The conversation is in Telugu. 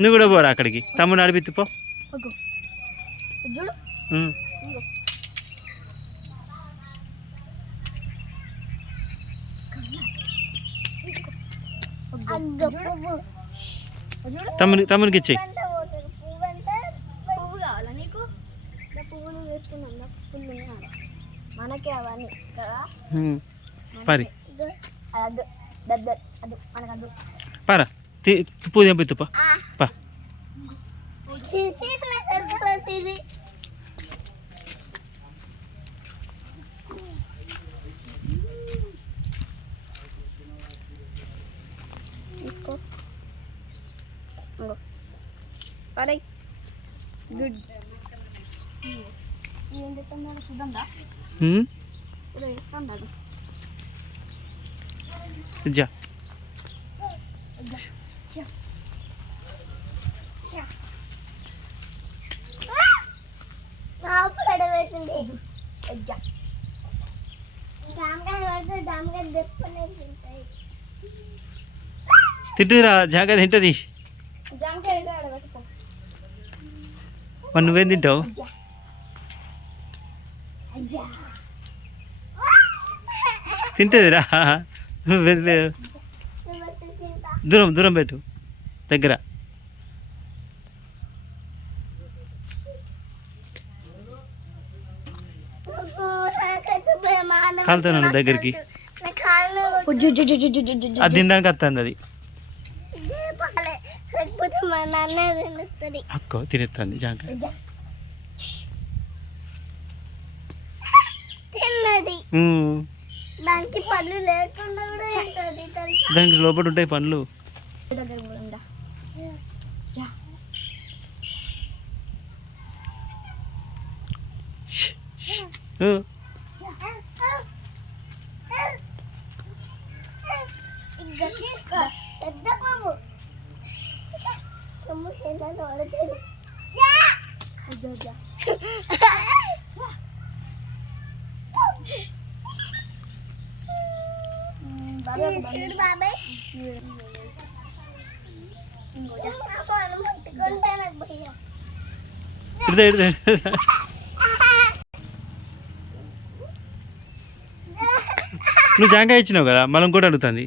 నువ్వు కూడా పోరా అక్కడికి, తమ్ముడు నడిపిత్తుపో. తమ్మునికి ఇచ్చేయి. మనకే అవన్నీ కదా పరి మనకద్దు పారా పూజ తెంపిత్తుపో పా. తీసుకో పడై గుడ్ ఏం చెప్తున్నారు చూద్దా ఇస్తాను జా తింటుందిరా, జాగ్రత్త తింటుంది. మరి నువ్వేం తింటావు? తింటుందిరా, దూరం దూరం పెట్టు, దగ్గర కాలుతున్నాను దగ్గరికి. అది తినడానికి వస్తుంది, అది అక్క తినేస్తుంది. జాగ్రత్త దానికి పళ్ళు లేకుండా కూడా దానికి లోపల ఉంటాయి పండ్లు. పెద్ద బాబు నువ్వు జాంకాయ ఇచ్చినావు కదా, మళ్ళీ ఇంకోటి అడుగుతుంది.